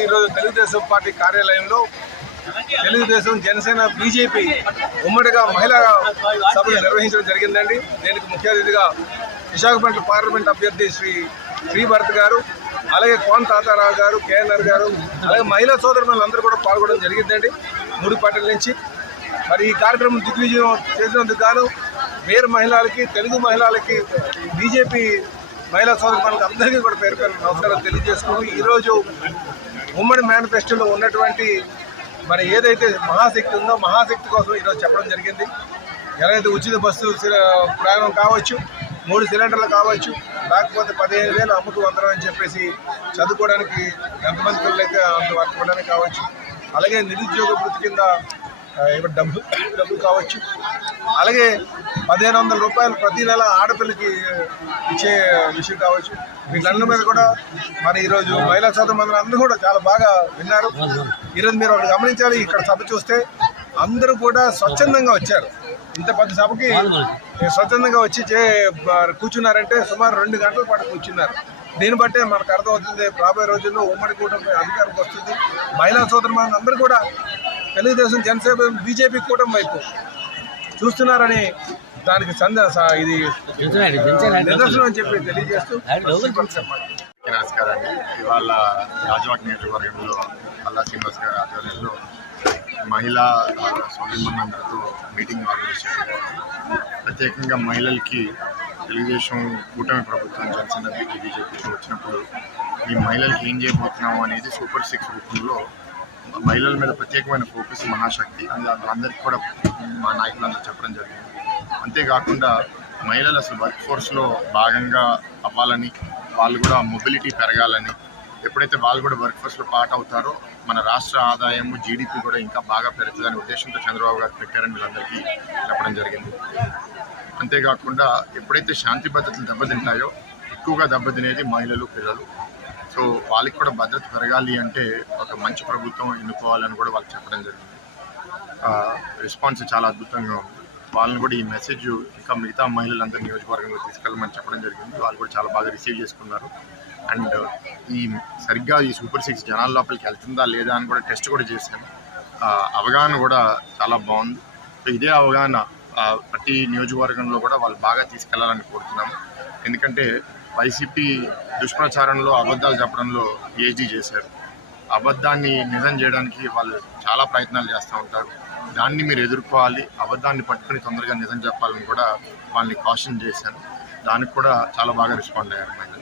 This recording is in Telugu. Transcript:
జరిగింది ఈరోజు తెలుగుదేశం పార్టీ కార్యాలయంలో తెలుగుదేశం జనసేన బీజేపీ ఉమ్మడిగా మహిళా సభను నిర్వహించడం జరిగిందండి. దీనికి ముఖ్య అతిథిగా విశాఖపట్నం పార్లమెంట్ అభ్యర్థి శ్రీ శ్రీభరత్ గారు అలాగే కోన్ తాతారావు గారు కేఎన్ఆర్ గారు అలాగే మహిళా సోదరులందరూ కూడా పాల్గొనడం జరిగిందండి. మూడు పార్టీల నుంచి మరి ఈ కార్యక్రమం దిగ్విజయం చేసినందుకు గాను వేరు మహిళలకి తెలుగు మహిళలకి బీజేపీ మహిళా సోదరులకు అందరికీ కూడా పేరు పేరు నమస్కారం తెలియజేసుకుంటూ ఈరోజు ఉమ్మడి మేనిఫెస్టోలో ఉన్నటువంటి మరి ఏదైతే మహాశక్తి ఉందో మహాశక్తి కోసం ఈరోజు చెప్పడం జరిగింది. ఎలాగైతే ఉచిత బస్సు సి- ప్రయాణం కావచ్చు మూడు సిలిండర్లు కావచ్చు లేకపోతే పదిహేను వేలు అమ్ముకు వందరం అని చెప్పేసి చదువుకోవడానికి ఎంతమంది పిల్లలైతే అంత వర్క్ కావచ్చు. అలాగే నిరుద్యోగ వృత్తి కింద ఇప్పుడు డబ్బులు డబ్బులు కావచ్చు. అలాగే పదిహేను వందల రూపాయలు ప్రతి నెల ఆడపిల్లకి ఇచ్చే విషయం కావచ్చు. వీళ్ళందరి మీద కూడా మరి ఈరోజు మహిళా శాతం మంది అందరూ కూడా చాలా బాగా విన్నారు. ఈరోజు మీరు ఒకటి గమనించాలి ఇక్కడ సభ చూస్తే అందరూ కూడా స్వచ్ఛందంగా వచ్చారు. ఇంత పెద్ద సభకి స్వచ్ఛందంగా వచ్చి చే కూర్చున్నారంటే సుమారు రెండు గంటల పాటు కూర్చున్నారు. దీన్ని బట్టే మనకు అర్థమవుతుంది రాబోయే రోజుల్లో ఉమ్మడి కూటమి అధికారికి వస్తుంది. మహిళా సోదరు అందరూ కూడా తెలుగుదేశం జనసేన బీజేపీ కూటమి వైపు చూస్తున్నారని దానికి సంద ఇది నిదర్శనం అని చెప్పి తెలియజేస్తూ నమస్కారం అండి ఇవాళ రాజవాక్ నియోజకవర్గంలో అల్లా శ్రీనివాస్ గారి ఆధ్వర్యంలో మహిళా సోదరిమణులందరితో మీటింగ్ ఆర్గనైజ్ చేశారు. ప్రత్యేకంగా మహిళలకి తెలుగుదేశం కూటమి ప్రభుత్వం జనసేన బీటీ వచ్చినప్పుడు ఈ మహిళలకి ఏం చేయబోతున్నాము అనేది సూపర్ సిక్స్ రూపంలో మహిళల మీద ప్రత్యేకమైన ఫోకస్ మహాశక్తి అందు- అందరికీ కూడా మా నాయకులందరూ చెప్పడం జరిగింది. అంతేకాకుండా మహిళలు అసలు వర్క్ ఫోర్స్లో భాగంగా అవ్వాలని వాళ్ళు కూడా మొబిలిటీ పెరగాలని ఎప్పుడైతే వాళ్ళు కూడా వర్క్ ఫోర్స్లో పార్ట్ అవుతారో మన రాష్ట్ర ఆదాయము జీడిపి కూడా ఇంకా బాగా పెరుగుతుందనే ఉద్దేశంతో చంద్రబాబు గారు పెట్టారని వీళ్ళందరికీ చెప్పడం జరిగింది. అంతేకాకుండా ఎప్పుడైతే శాంతి భద్రతలు దెబ్బతింటాయో ఎక్కువగా దెబ్బతినేది మహిళలు పిల్లలు. సో వాళ్ళకి కూడా భద్రత పెరగాలి అంటే ఒక మంచి ప్రభుత్వం ఎన్నుకోవాలని కూడా వాళ్ళకి చెప్పడం జరిగింది. రెస్పాన్స్ చాలా అద్భుతంగా ఉంది. వాళ్ళని కూడా ఈ మెసేజ్ ఇంకా మిగతా మహిళలందరూ నియోజకవర్గంలో తీసుకెళ్ళమని చెప్పడం జరిగింది. వాళ్ళు కూడా చాలా బాగా రిసీవ్ చేసుకున్నారు. అండ్ ఈ సరిగ్గా ఈ సూపర్ సిక్స్ జనాల లోపలికి వెళ్తుందా లేదా అని కూడా టెస్ట్ కూడా చేశాను. అవగాహన కూడా చాలా బాగుంది. సో ఇదే అవగాహన ప్రతి నియోజకవర్గంలో కూడా వాళ్ళు బాగా తీసుకెళ్ళాలని కోరుతున్నాము. ఎందుకంటే వైసీపీ దుష్ప్రచారంలో అబద్ధాలు చెప్పడంలో ఏజీ చేశారు. అబద్ధాన్ని నిజం చేయడానికి వాళ్ళు చాలా ప్రయత్నాలు చేస్తూ ఉంటారు. దాన్ని మీరు ఎదుర్కోవాలి అబద్ధాన్ని పట్టుకుని తొందరగా నిజం చెప్పాలని కూడా వాళ్ళని కాషన్ చేశాను. దానికి కూడా చాలా బాగా రెస్పాండ్ అయ్యారు మహిళలు